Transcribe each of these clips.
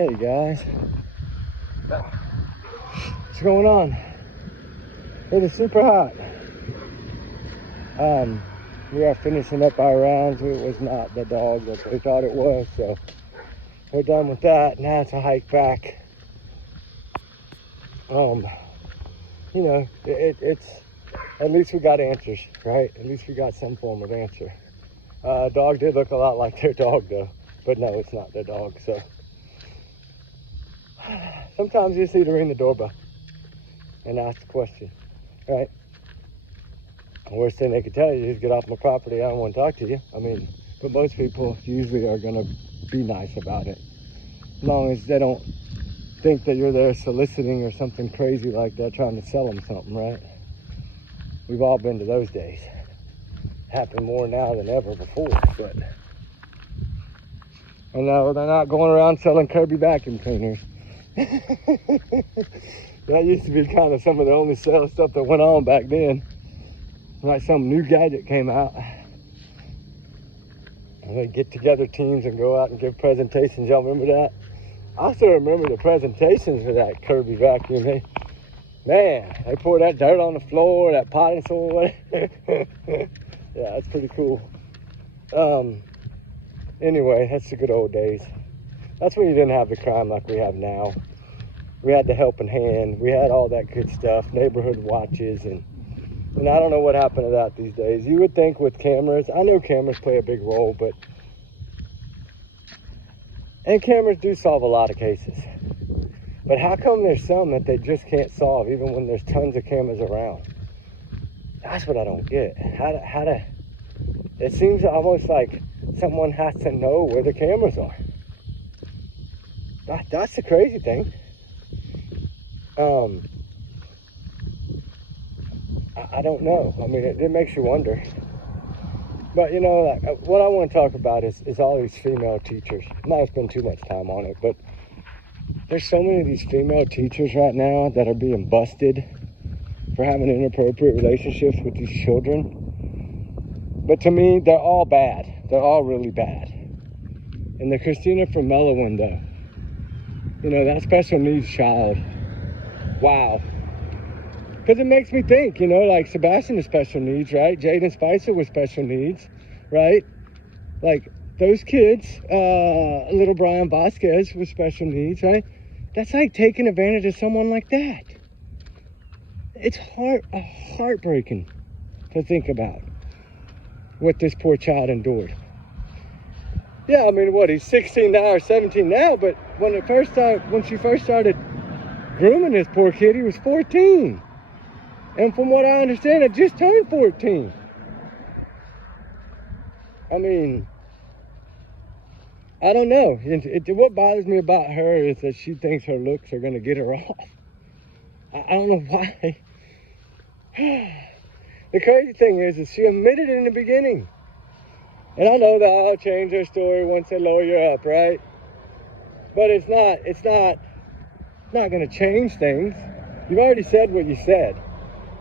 Hey guys, what's going on? It is super hot. We are finishing up our rounds. It was not the dog that we thought it was, so we're done with that. Now it's a hike back. You know, it's at least we got answers, right? At least we got some form of answer. Dog did look a lot like their dog though, but no, it's not their dog. So sometimes you just need to ring the doorbell and ask the question, right? The worst thing they could tell you is get off my property. I don't want to talk to you. I mean, but most people usually are going to be nice about it, as long as they don't think that you're there soliciting or something crazy like that, trying to sell them something, right? We've all been to those days. Happen more now than ever before, but I know they're not going around selling Kirby vacuum cleaners. That used to be kind of some of the only sales stuff that went on back then. Like some new gadget came out. And they get together teams and go out and give presentations. Y'all remember that? I still remember the presentations for that Kirby vacuum. Man, they poured that dirt on the floor, that potting soil. Yeah, that's pretty cool. Anyway, that's the good old days. That's when you didn't have the crime like we have now. We had the helping hand. We had all that good stuff, neighborhood watches, and I don't know what happened to that these days. You would think with cameras, I know cameras play a big role, and cameras do solve a lot of cases. But how come there's some that they just can't solve, even when there's tons of cameras around? That's what I don't get. It seems almost like someone has to know where the cameras are. That's the crazy thing. I don't know. I mean, it makes you wonder. But, you know, like, what I want to talk about is all these female teachers. I'm not going to spend too much time on it, but there's so many of these female teachers right now that are being busted for having inappropriate relationships with these children. But to me, they're all bad. They're all really bad. And the Christina from Mellowin, though, you know, that special needs child, wow. Because it makes me think, you know, like Sebastian is special needs, right? Jaden Spicer was special needs, right? Like those kids, little Brian Vasquez was special needs, right? That's like taking advantage of someone like that. It's heartbreaking to think about what this poor child endured. Yeah, I mean, what, he's 16 now or 17 now, but when she first started grooming this poor kid, he was 14. And from what I understand, it just turned 14. I mean, I don't know. What bothers me about her is that she thinks her looks are going to get her off. I don't know why. The crazy thing is she admitted it in the beginning. And I know they'll change their story once they lower you up, right? But it's not going to change things. You've already said what you said.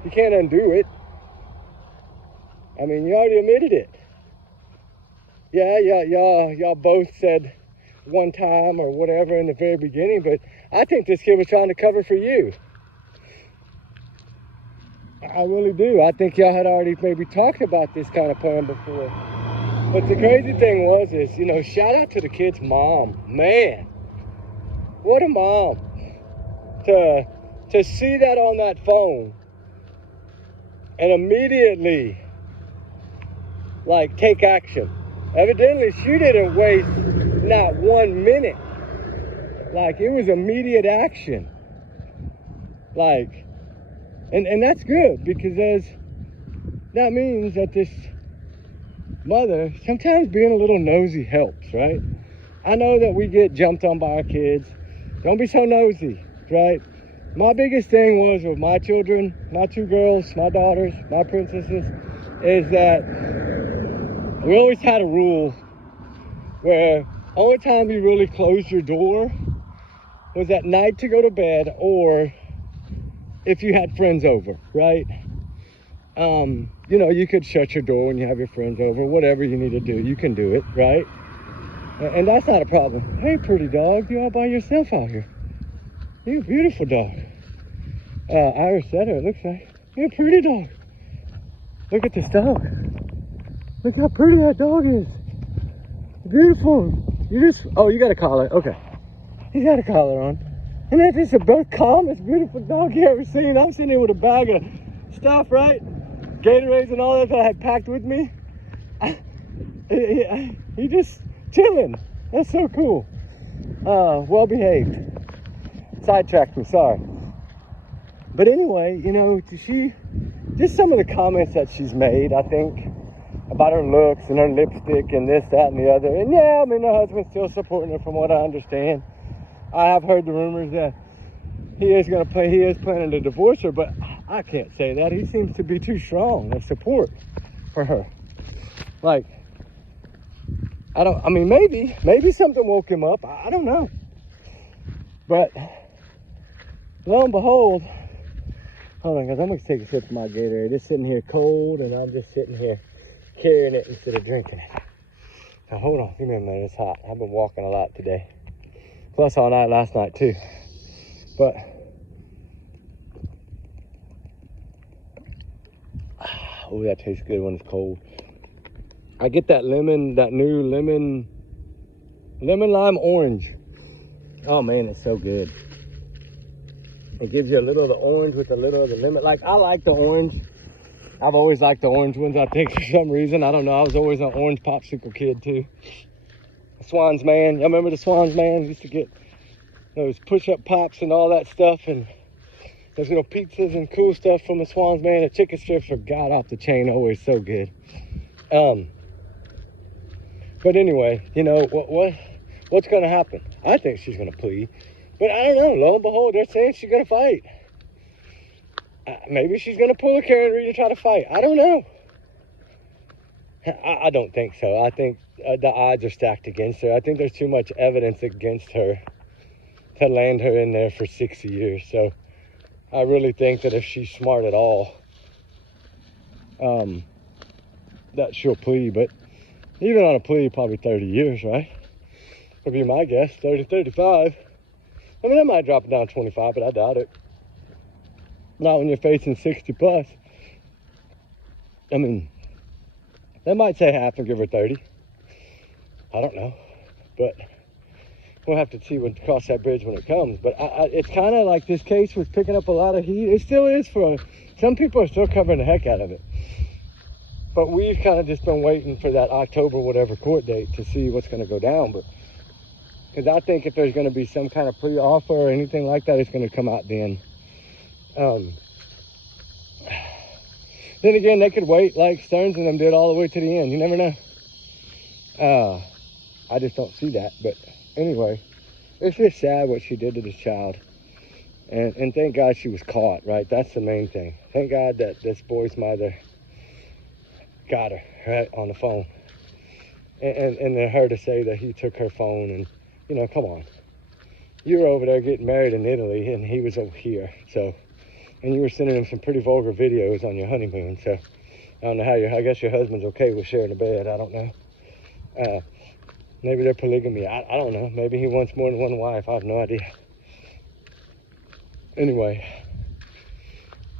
You can't undo it. I mean, you already admitted it. Yeah, y'all both said one time or whatever in the very beginning, but I think this kid was trying to cover for you. I really do. I think y'all had already maybe talked about this kind of plan before. But the crazy thing is, you know, shout out to the kid's mom. Man, what a mom. To see that on that phone and immediately, like, take action. Evidently, she didn't waste not 1 minute. Like, it was immediate action. Like, and that's good, because that means that this mother, sometimes being a little nosy helps, right? I know that we get jumped on by our kids. Don't be so nosy, right? My biggest thing was with my children, my two girls, my daughters, my princesses, is that we always had a rule where only time you really closed your door was at night to go to bed, or if you had friends over, right? You know, you could shut your door when you have your friends over, whatever you need to do, you can do it, right? And that's not a problem. Hey, pretty dog, you all by yourself out here. You're a beautiful dog. Irish setter, it looks like. You're a pretty dog. Look at this dog. Look how pretty that dog is. Beautiful. You got a collar. Okay. He's got a collar on. And that's just the calmest, beautiful dog you ever seen. I'm sitting here with a bag of stuff, right? Gatorades and all that I had packed with me. He just chilling. That's so cool. Well behaved. Sidetracked me, sorry. But anyway, you know, just some of the comments that she's made, I think, about her looks and her lipstick and this, that, and the other. And yeah, I mean, her husband's still supporting her from what I understand. I have heard the rumors that he is planning to divorce her, but I can't say that. He seems to be too strong of support for her. Like, maybe something woke him up. I don't know. But lo and behold, hold on, guys, I'm gonna take a sip of my Gatorade. It's sitting here cold, and I'm just sitting here carrying it instead of drinking it. Now hold on, give me a minute. It's hot. I've been walking a lot today. Plus all night last night too. But oh, that tastes good when it's cold. I get that new lemon lime orange. Oh man, it's so good. It gives you a little of the orange with a little of the lemon. Like, I like the orange. I've always liked the orange ones, I think, for some reason. I don't know. I was always an orange popsicle kid too. Swans Man. Y'all remember the Swans Man? Used to get those push-up pops and all that stuff, and those little pizzas and cool stuff from the Swans Man. The chicken strips were god off the chain, always so good. But anyway, you know what's going to happen? I think she's going to plead, but I don't know. Lo and behold, they're saying she's going to fight. Maybe she's going to pull a Karen Reed and try to fight. I don't know. I don't think so. I think the odds are stacked against her. I think there's too much evidence against her to land her in there for 60 years. So I really think that if she's smart at all, that she'll plead. But even on a plea, probably 30 years, right? Would be my guess. 30, 35. I mean, that might drop it down 25, but I doubt it. Not when you're facing 60 plus. I mean, they might say half and give her 30. I don't know. But we'll have to see when to cross that bridge when it comes. But it's kind of like this case was picking up a lot of heat. It still is some people are still covering the heck out of it. But we've kind of just been waiting for that October whatever court date to see what's going to go down. But because I think if there's going to be some kind of plea offer or anything like that, it's going to come out then. Then again, they could wait like Stearns and them did all the way to the end. You never know. I just don't see that. But anyway, it's just sad what she did to this child. And thank God she was caught, right? That's the main thing. Thank God that this boy's mother got her, right, on the phone. And then her to say that he took her phone and, you know, come on. You were over there getting married in Italy and he was over here, so. And you were sending him some pretty vulgar videos on your honeymoon, so I don't know how I guess your husband's okay with sharing a bed, I don't know. Maybe they're polygamy, I don't know. Maybe he wants more than one wife, I have no idea. Anyway,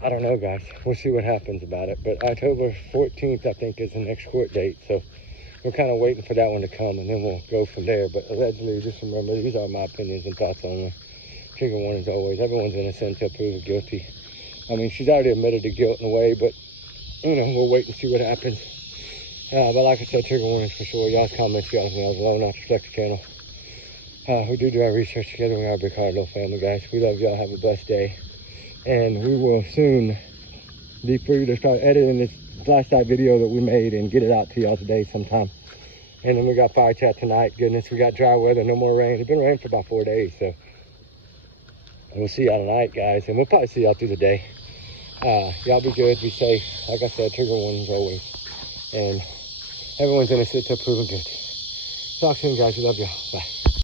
I don't know, guys. We'll see what happens about it. But October 14th, I think, is the next court date, so we're kind of waiting for that one to come, and then we'll go from there. But allegedly, just remember, these are my opinions and thoughts only. Trigger warnings always. Everyone's innocent until proven guilty. I mean, she's already admitted to guilt in a way, but, you know, we'll wait and see what happens. But like I said, trigger warnings for sure. Y'all's comments, y'all's when I was alone, not reflect the channel. We do our research together. We are a big hard little family, guys. We love y'all. Have a blessed day. And we will soon be free to start editing this flashlight video that we made and get it out to y'all today sometime. And then we got fire chat tonight. Goodness, we got dry weather, no more rain. It's been raining for about 4 days, so. And we'll see y'all tonight, guys. And we'll probably see y'all through the day. Y'all be good, be safe. Like I said, trigger warnings always. And everyone's innocent till proven guilty. Talk soon, guys. We love y'all. Bye.